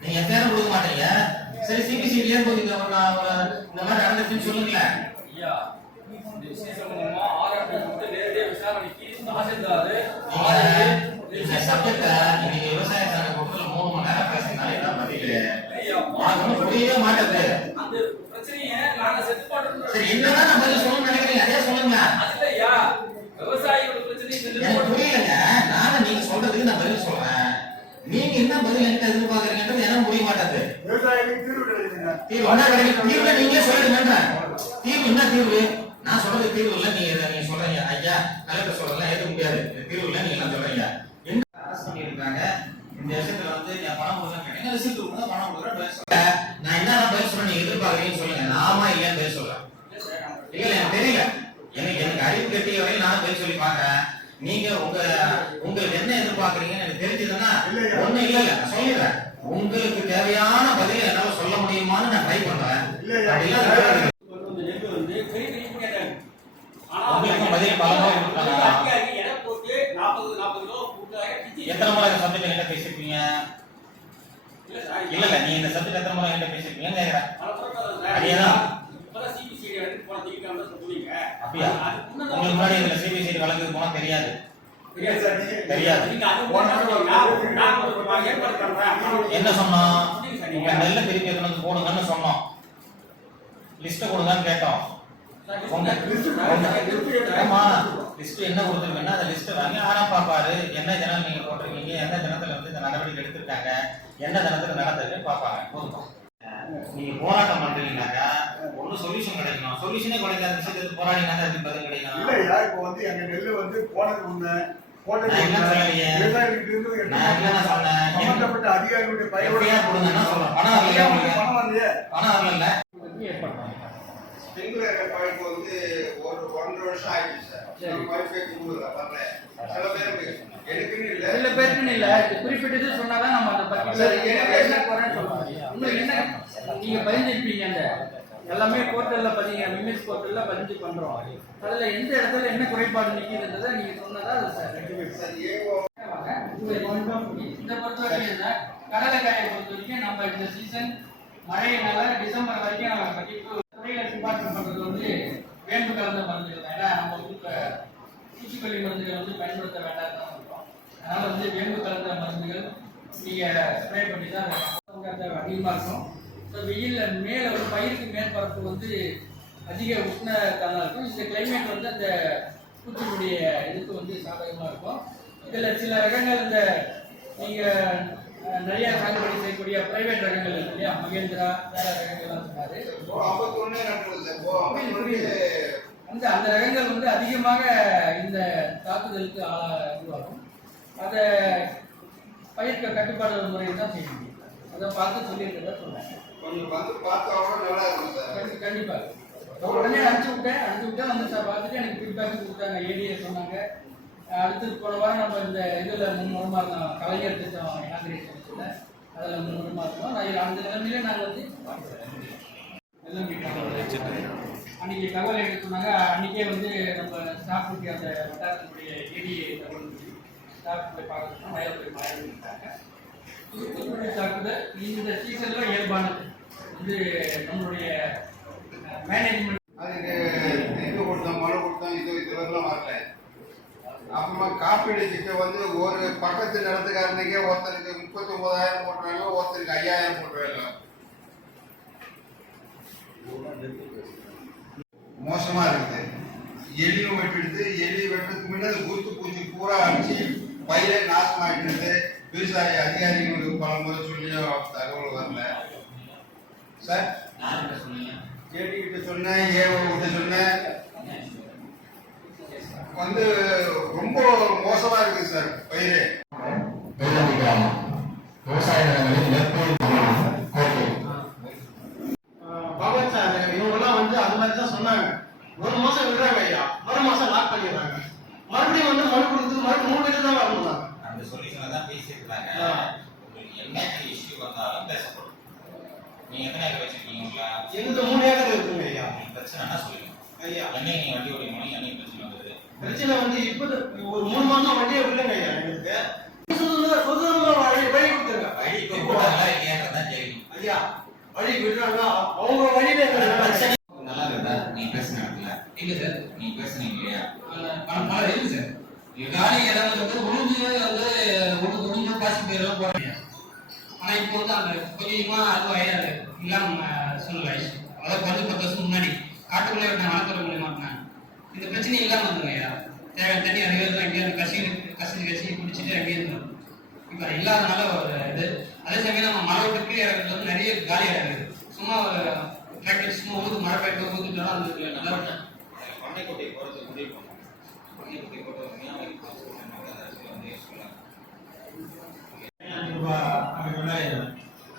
நீங்க கொடுக்க மாட்டீங்க. சரி சிபிசிடிலே போய் இந்த மாதிரி நடந்துச்சுன்னு விவசாய கூட்டத்துல மூணு மணி நேரம் பேசினாலே புரியவே பாடுறோம் சரி என்னதான் நீங்க என்ன எதிர்பார்க்கறீங்கன்றது எனக்கு புரிய மாட்டேது தீர்வு நீங்களே சொல்லிடுங்க தீர்வு என்ன? தீர்வு நான் சொல்றது தீர்வு இல்ல நீங்க நீங்க சொல்றீங்க. ஐயா கலெக்டர் சொல்றதெல்லாம் ஏற்க முடியாது. தீர்வு இல்ல நீங்க எல்லாம் சொல்றீங்க. என்ன அரசு பண்ணியிருக்காங்க இந்த விஷயத்துல வந்து பணம் கொடுங்க கேட்டீங்க. ரிசிப்ட் கொடுங்க பணம் கொடுக்குறேன் நான் என்ன பதில் சொல்றேன் நீங்க எதிர்பார்க்கறீங்கன்னு சொல்லுங்க. நான் ஆமா இல்லையான்னு பதில் சொல்றேன். இல்ல எனக்கு தெரியல. எனக்கு எனக்கு அறிவு கட்டிய வரையும் நான் பதில் சொல்லி பாக்குறேன் நீங்க உங்க உங்களுக்கு என்ன எதிர்பார்க்கறீங்கன்னு எனக்கு தெரிஞ்சதுன்னா. ஒண்ணு இல்ல. இல்ல சொல்லிடுறேன். உங்களுக்கு தேவையான பதிலை என்னால சொல்ல முடியுமான்னு நான் ட்ரை பண்றேன். பதில் பல எத்தனை முறை இந்த சப்ஜெக்ட் என்கிட்ட பேசிருக்கீங்க இல்ல நீ இந்த சப்ஜெக்ட் எத்தனை முறை என்கிட்ட பேசிருக்கீங்கன்னு கேக்குறேன். அதேதான் அப்படியா? உங்களுக்கு முன்னாடி வழக்கு போனா தெரியாது. என்ன உங்க நெல்லை திருப்பி வந்து போடுங்கன்னு சொன்னோம். லிஸ்ட் கொடுங்கன்னு கேட்டோம். என்ன கொடுத்துருக்கீங்கன்னா அந்த லிஸ்ட் வாங்கி ஆறாம் பாப்பாரு. என்ன தினம் நீங்க போட்டிருக்கீங்க? எந்த தினத்துல வந்து இந்த நடவடிக்கை எடுத்திருக்காங்க? என்ன தினத்துல நடந்திருக்குன்னு பாப்பாங்க நீங்க போராட்டம் பண்றீங்கன்னாக்கா ஒண்ணு சொல்யூஷன் கிடைக்கணும். சொல்யூஷனே கிடைக்காத விஷயத்துக்கு போராடினாக்கா எப்படி பதில் கிடைக்கும் இல்லையா, இப்ப வந்து எங்க நெல்லு வந்து மாசம் சொன்னேன்? சம்பந்தப்பட்ட அதிகாரிகளுடைய பயனோட எப்படியா கொடுங்கன்னா சொல்றேன். பணம் வரலையா பணம் வரல பெங்களூர் பைப் வந்து ஒரு ஒன்றரை வருஷம் ஆயிடுச்சு சார். சரி. பைப்பே கொடுக்கல வரல. சில பேருக்கு எனக்குன்னு இல்ல. சில பேருக்குன்னு இல்ல. குறிப்பிட்டது சொன்னாதான் நம்ம அந்த சரி, பர்டிகுலர் எனக்கு என்ன உங்களுக்கு என்ன? நீங்க அந்த எல்லாமே போர்ட்டலில் பதிங்க மினிஸ் போர்ட்டலில் பதிஞ்சு பண்ணுறோம் அதில் எந்த இடத்துல என்ன குறைபாடு நிக்கிறதுன்றதை நீங்கள் சொன்னதா அது சார். ரெக்டிஃபை சார் இந்த பொறுத்த வரைக்கும் என்ன கடலைக்காயை பொறுத்த வரைக்கும் நம்ம இந்த சீசன் மழையினால டிசம்பர் வரைக்கும் கண்டிப்பா துறையில டிபார்ட்மெண்ட் பண்ணுறது வந்து வேம்பு கலந்த மருந்துகள் தான். ஏன்னா நம்ம வந்து இப்போ பூச்சிக்கொல்லி மருந்துகள் வந்து பயன்படுத்த வேண்டாம் தான் சொல்றோம். அதனால் வந்து வேம்பு கலந்த மருந்துகள் நீங்கள் ஸ்ப்ரே பண்ணி தான் அதிகமாக இருக்கும் ஸோ வெயில்ல மேல ஒரு பயிருக்கு மேற்பரப்பு வந்து அதிக உஷ்ணத்தான இருக்கும் இந்த கிளைமேட் வந்து அந்த பூச்சிகளுடைய இதுக்கு வந்து சாதகமா இருக்கும். இதுல சில ரகங்கள் இந்த நீங்க அஹ், நிறைய சாகுபடி செய்யக்கூடிய பிரைவேட் ரகங்கள் இருக்கு இல்லையா? மகேந்திரா வேற ரகங்கள்லாம் சொன்னாரு. அந்த அந்த ரகங்கள் வந்து அதிகமாக இந்த தாக்குதலுக்கு இதுவாகும் அதை பயிர்க்க கட்டுப்பாடு முறையில் தான் செய்ய முடியும். அதை பார்த்து சொல்லியிருக்கிறதா சொன்னேன் கொஞ்சம் வந்து பார்த்தா கூட நல்லா இருக்கும் சார். கண்டிப்பா உடனே அனுப்பிச்சு விட்டேன். அனுப்பிச்சு விட்டேன். வந்து சார் பார்த்துட்டு எனக்கு ஃபீட்பேக் கொடுத்தாங்க. ஏடிஏ சொன்னாங்க. அடுத்து போன வாரம் நம்ம இந்த இதில் முன்னுரமாக இருந்தோம் கலைஞர் திட்டம் இனாகிரேஷன் அதில் முன்னுரமாக இருந்தோம். நான் அந்த நிலைமையில நாங்கள் வந்து வெள்ளம் கிட்ட அன்னைக்கு தகவல் எடுத்து சொன்னாங்க? அன்னைக்கே வந்து நம்ம ஸ்டாஃபுக்கு அந்த வட்டாரத்தினுடைய ஏடிஏ தகவல் ஸ்டாஃப் போய் பார்க்கணும் வயல் போய் பார்த்துருக்காங்க தூத்துக்குடி இந்த சீசன்ல இயல்பானது. இது நம்மளுடைய மேனேஜ்மெண்ட் அதுக்கு இது கொடுத்தோம் மனு கொடுத்தோம் இது இதுவரெல்லாம் வரல. அப்புறமா காப்பீடு திட்டம் வந்து ஒரு பக்கத்து நிலத்துக்காரனுக்கே ஒருத்தருக்கு முப்பத்தி ஒன்பதாயிரம் போட்டுருவாங்க ஒருத்தருக்கு ஐயாயிரம் போட்டுருவாங்க. மோசமா இருக்குது. எலியும் வெட்டிடுது எலி வெட்டுறதுக்கு முன்னாடி குத்து பூச்சி பூரா அடிச்சு பயிரை நாசமாயிட்டு விவசாய அதிகாரிகளுக்கு பல முறை சொல்லி தகவல் வரல. சொன்னீங்க கேடி கிட்ட சொன்னேன் கிட்ட சொன்னேன். வந்து ரொம்ப மோசமா இருக்குது சார் பயிர். விவசாய பகவத் சார் இவங்கெல்லாம் வந்து அது மாதிரி தான் சொன்னாங்க. ஒரு மாசம் விடுறாங்க ஐயா. மறு மாசம் லாக் பண்ணிடுறாங்க. மறுபடியும் வந்து மனு கொடுத்து மறுபடியும் மூணு பேர் தான் வரணும்? அந்த சொல்யூஷனை தான் பேசியிருக்காங்க நீங்க எத்தனை ஏக்கர் வச்சிருக்கீங்களா எங்களுக்கு மூணு ஏக்கர் இருக்குங்க ஐயா. பிரச்சனைனா சொல்லுங்க ஐயா. நீங்க வண்டி ஓடிக்கணும் என்னைக்கு பிரச்சனை வந்தது? பிரச்சனை வந்து இப்ப ஒரு மூணு மாசம் வண்டியே விடலங்க ஐயா எங்களுக்கு. சுதந்திர சுதந்திரமா வழி வழி கொடுத்துருங்க. வழி கேள்வி ஐயா வழி விடுறாங்க அவங்க வழியில நல்லா இருக்குதா நீ பேசுன இடத்துல. இல்ல சார் நீ பேசுனீங்க இல்லையா? பணம் பணம் இருக்கு சார். காலி இடம் வந்து உறிஞ்சு வந்து ஒன்று உறிஞ்சு பாசி போறாங்க ஆனா இப்போ வந்து அந்த கொஞ்சமா அதுவும் ஐயாரு இல்லாம சூழ்நிலை அதாவது பத்து பத்து வருஷம் முன்னாடி காட்டுக்குள்ளே இருந்த வனத்துறை மூலியமா இருந்தாங்க இந்த பிரச்சனை இல்லாம இருந்தோம் ஐயா தேவையான தண்ணி அதுவே தான் எங்கேயாவது கசி கசி கசி குடிச்சிட்டு அங்கேயே இருந்தோம். இப்போ இல்லாதனால ஒரு இது. அதே சமயம் நம்ம மழை விட்டு இறங்குறது வந்து நிறைய காலி இறங்குது சும்மா ஒரு டிராக்டர் சும்மா ஊது மழை பெய்ட்டு ஊதுட்டோம்னா அந்த நல்லா பண்ணைக்குட்டை போறது முடிவு பண்ணோம் பண்ணைக்குட்டை போறது ஞாபகம் வந்து சொல்லலாம்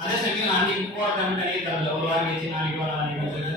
அதே சமயம் அன்னைக்கு போராட்டம் நிறைய தரல. ஒரு வாரம் கழிச்சு நாளைக்கு வர நாளைக்கு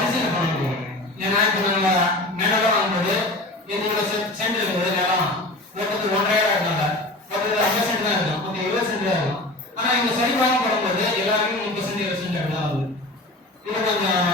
இது நம்ம பரிசீலனை பண்ண ஏன்னா இப்போ நம்ம நிலம் வாங்கும்போது எங்களோட சென்ட் இருக்குது நிலம் ஒருத்தருக்கு ஒன்றரை இருக்காங்க ஒருத்தருக்கு ஐம்பது சென்ட் தான் இருக்கும். மொத்தம் இருபது சென்ட் தான் இருக்கும். ஆனா இங்க சரி வாங்க போடும்போது எல்லாருமே முப்பது சென்ட் இருபது சென்ட் அப்படிதான் ஆகுது இது கொஞ்சம்